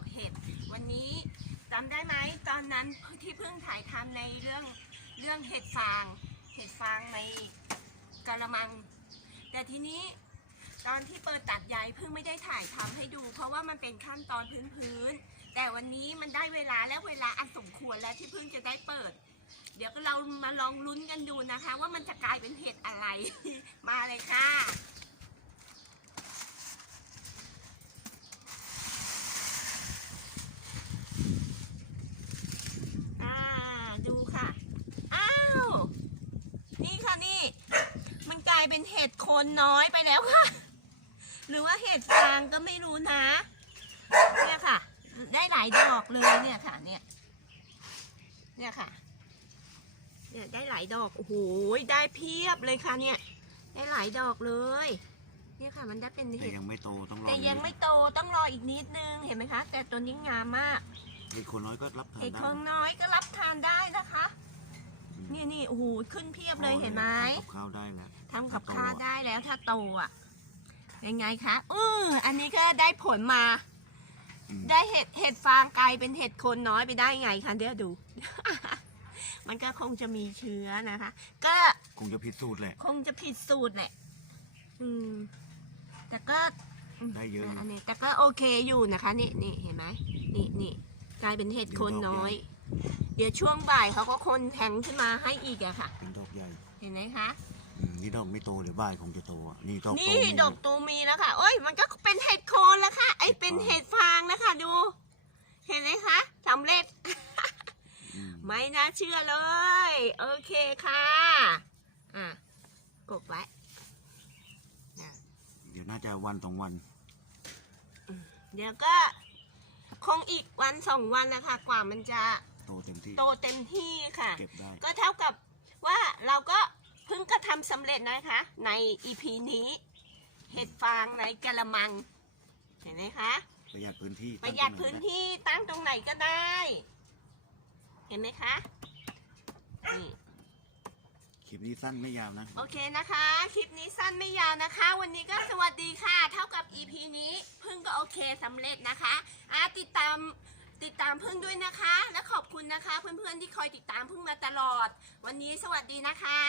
อกเห็ด วันนี้จำได้ไหมตอนนั้นที่เพิ่งถ่ายทำในเรื่องเรื่องเห็ดฟาง เห็ดฟางในกะละมัง แต่ทีนี้ตอนที่เปิดตัดใยเพิ่งไม่ได้ถ่ายทำให้ดู เพราะว่ามันเป็นขั้นตอนพื้นๆแต่วันนี้มันได้เวลาและเวลาอันสมควรแล้วที่เพิ่งจะได้เปิด เดี๋ยวเรามาลองลุ้นกันดูนะคะ ว่ามันจะกลายเป็นเห็ดอะไรมาเลยค่ะ อ่าดูค่ะ อ้าว นี่ค่ะนี่ มันกลาย เป็นเห็ดโคนน้อยไปแล้วค่ะ หรือว่าเห็ดฟางก็ไม่รู้นะ เนี่ยค่ะ ได้หลายดอกเลยเนี่ยค่ะ เนี่ย เนี่ยค่ะ เนี่ยได้หลายดอกโอ้โหได้เพียบเลยค่ะ เนี่ย ได้หลายดอกเลย เนี่ยค่ะ มันได้เป็นแต่เห็ดยังไม่โตต้องรอแต่ยังไม่โตต้องรออีกนิดนึงเห็นไหมคะ แต่ตัวนี้งามมาก เด็กคนน้อยก็รับทานเห็ดได้ทองน้อยก็รับทานได้นะคะอืมนี่นี่โอ้โหขึ้นเพียบเลยเห็นไหม ทำกับข้าวได้แล้วทำกับถ้าโตข้าวอะได้แล้วถ้าโตอะยังไงคะอืออันนี้ก็ได้ผลมา อืม ได้เห็ดเห็ดฟางกลายเป็นเห็ดโคนน้อยไปได้ไงคะเดี๋ยวดู มันก็คงจะมีเชื้อนะคะ ก็คงจะพิสูจน์แหละ คงจะผิดสูตรแหละ อืม แต่ก็ ได้เยอะอันนี้แต่ก็โอเคอยู่นะคะนี่นี่เห็นไหมนี่นี่กลายเป็นเห็ดโคนน้อย เดี๋ยวช่วงบ่ายเขาก็คนแทงขึ้นมาให้อีกอะค่ะ เป็นดอกใหญ่ เห็นไหมคะอืม นี่ดอกไม่โตเดี๋ยวบ่ายคงจะโตอะนี่ดอกโตนี่มีดอกตูมีแล้วค่ะโอ้ยมันก็เป็นเห็ดโคนแล้วค่ะ ไอเป็นเห็เห็ดดฟางนะคะดู เห็นไหมคะสำเร็จ อืมไม่น่าเชื่อเลย โอเคค่ะอะกดไว้เดี๋ยวน่าจะวันสองวัน เดี๋ยวก็ คงอีกวันสองวันนะคะ กว่ามันจะโตเต็มที่โตเต็มที่ค่ะ เก็บได้ ก็เท่ากับว่าเราก็เพิ่งกระทำสำเร็จนะคะ ในอีพีนี้ เห็ดฟางในกระมัง เห็นไหมคะ ประหยัดพื้นที่ประหยัดตั้งตรงพื้นไที่ตั้งตรงไหนก็ได้ เห็นไหมคะนี่คลิปนี้สั้นไม่ยาวนะ โอเคนะคะ คลิปนี้สั้นไม่ยาวนะคะ วันนี้ก็สวัสดีค่ะ เท่ากับ EP นี้พึ่งก็โอเคสำเร็จนะคะอะติดตามติดตามพึ่งด้วยนะคะ และขอบคุณนะคะ เพื่อนๆที่คอยติดตามพึ่งมาตลอด วันนี้สวัสดีนะคะ